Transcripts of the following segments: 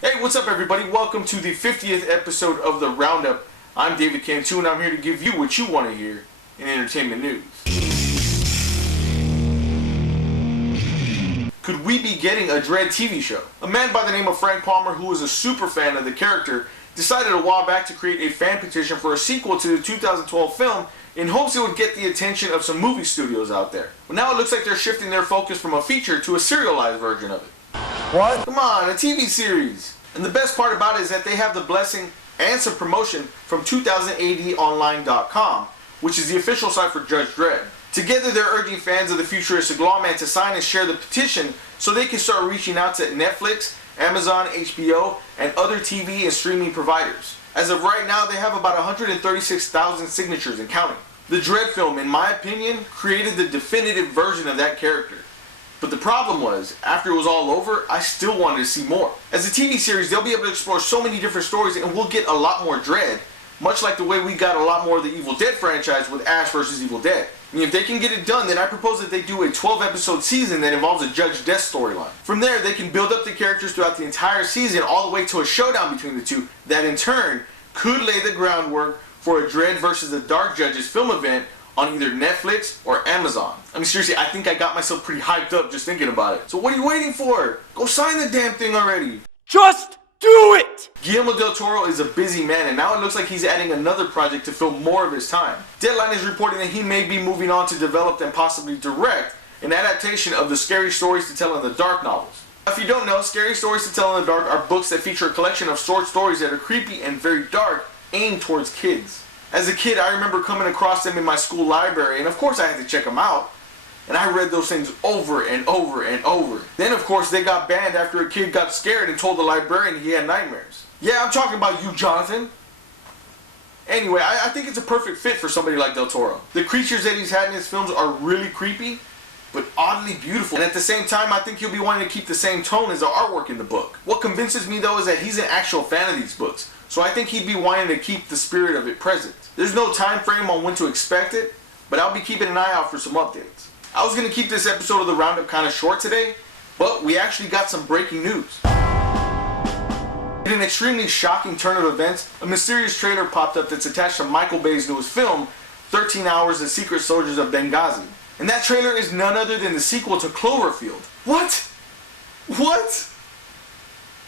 Hey, what's up everybody? Welcome to the 50th episode of the Roundup. I'm David Cantu and I'm here to give you what you want to hear in entertainment news. Could we be getting a Dredd TV show? A man by the name of Frank Palmer, who is a super fan of the character, decided a while back to create a fan petition for a sequel to the 2012 film in hopes it would get the attention of some movie studios out there. But now it looks like they're shifting their focus from a feature to a serialized version of it. What? Come on, a TV series. And the best part about it is that they have the blessing and some promotion from 2000ADonline.com, which is the official site for Judge Dredd. Together they're urging fans of the futuristic lawman to sign and share the petition so they can start reaching out to Netflix, Amazon, HBO, and other TV and streaming providers. As of right now, they have about 136,000 signatures and counting. The Dredd film, in my opinion, created the definitive version of that character. But the problem was, after it was all over, I still wanted to see more. As a TV series, they'll be able to explore so many different stories and we'll get a lot more Dredd, much like the way we got a lot more of the Evil Dead franchise with Ash vs. Evil Dead. I mean, if they can get it done, then I propose that they do a 12-episode season that involves a Judge Death storyline. From there, they can build up the characters throughout the entire season all the way to a showdown between the two that in turn could lay the groundwork for a Dredd vs. the Dark Judges film event on either Netflix or Amazon. I mean, seriously, I think I got myself pretty hyped up just thinking about it. So what are you waiting for? Go sign the damn thing already. Just do it! Guillermo Del Toro is a busy man, and now it looks like he's adding another project to fill more of his time. Deadline is reporting that he may be moving on to develop and possibly direct an adaptation of the Scary Stories to Tell in the Dark novels. If you don't know, Scary Stories to Tell in the Dark are books that feature a collection of short stories that are creepy and very dark, aimed towards kids. As a kid, I remember coming across them in my school library, and of course I had to check them out. And I read those things over and over and over. Then of course they got banned after a kid got scared and told the librarian he had nightmares. Yeah, I'm talking about you, Jonathan. Anyway, I think it's a perfect fit for somebody like Del Toro. The creatures that he's had in his films are really creepy, but oddly beautiful. And at the same time, I think he'll be wanting to keep the same tone as the artwork in the book. What convinces me though is that he's an actual fan of these books. So I think he'd be wanting to keep the spirit of it present. There's no time frame on when to expect it, but I'll be keeping an eye out for some updates. I was going to keep this episode of the Roundup kind of short today, but we actually got some breaking news. In an extremely shocking turn of events, a mysterious trailer popped up that's attached to Michael Bay's newest film, 13 Hours: The Secret Soldiers of Benghazi. And that trailer is none other than the sequel to Cloverfield. What? What?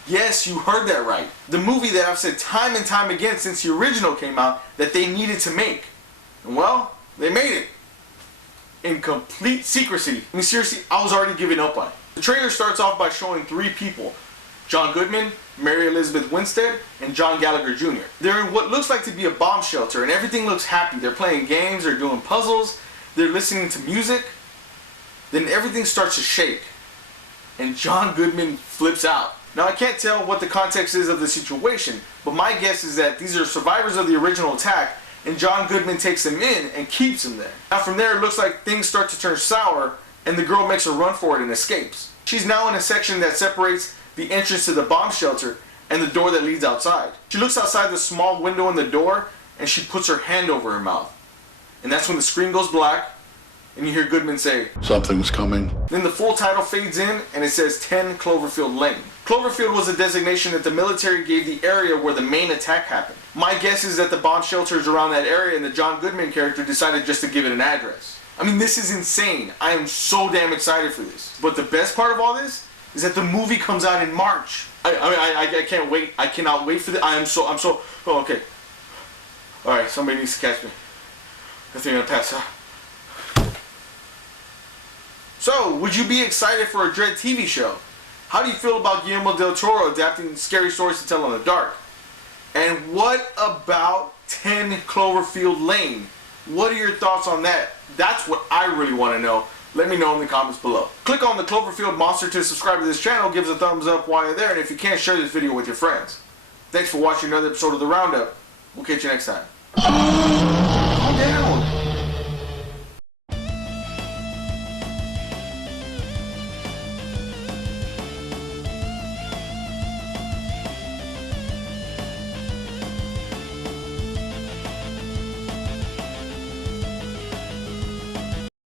Yes, you heard that right. The movie that I've said time and time again since the original came out that they needed to make. And well, they made it. In complete secrecy. I mean, seriously, I was already giving up on it. The trailer starts off by showing three people: John Goodman, Mary Elizabeth Winstead, and John Gallagher Jr. They're in what looks like to be a bomb shelter, and everything looks happy. They're playing games, they're doing puzzles, they're listening to music. Then everything starts to shake, and John Goodman flips out. Now, I can't tell what the context is of the situation, but my guess is that these are survivors of the original attack, and John Goodman takes them in and keeps them there. Now from there, it looks like things start to turn sour, and the girl makes a run for it and escapes. She's now in a section that separates the entrance to the bomb shelter and the door that leads outside. She looks outside the small window in the door, and she puts her hand over her mouth. And that's when the screen goes black, and you hear Goodman say, "Something's coming." Then the full title fades in, and it says 10 Cloverfield Lane. Cloverfield was a designation that the military gave the area where the main attack happened. My guess is that the bomb shelter is around that area, and the John Goodman character decided just to give it an address. I mean, this is insane. I am so damn excited for this. But the best part of all this is that the movie comes out in March. I can't wait. I cannot wait for this. Oh, okay. Alright, somebody needs to catch me. I think I'm gonna pass out. So, would you be excited for a Dredd TV show? How do you feel about Guillermo Del Toro adapting Scary Stories to Tell in the Dark? And what about 10 Cloverfield Lane? What are your thoughts on that? That's what I really want to know. Let me know in the comments below. Click on the Cloverfield monster to subscribe to this channel. Give us a thumbs up while you're there. And if you can, share this video with your friends. Thanks for watching another episode of The Roundup. We'll catch you next time. Calm down.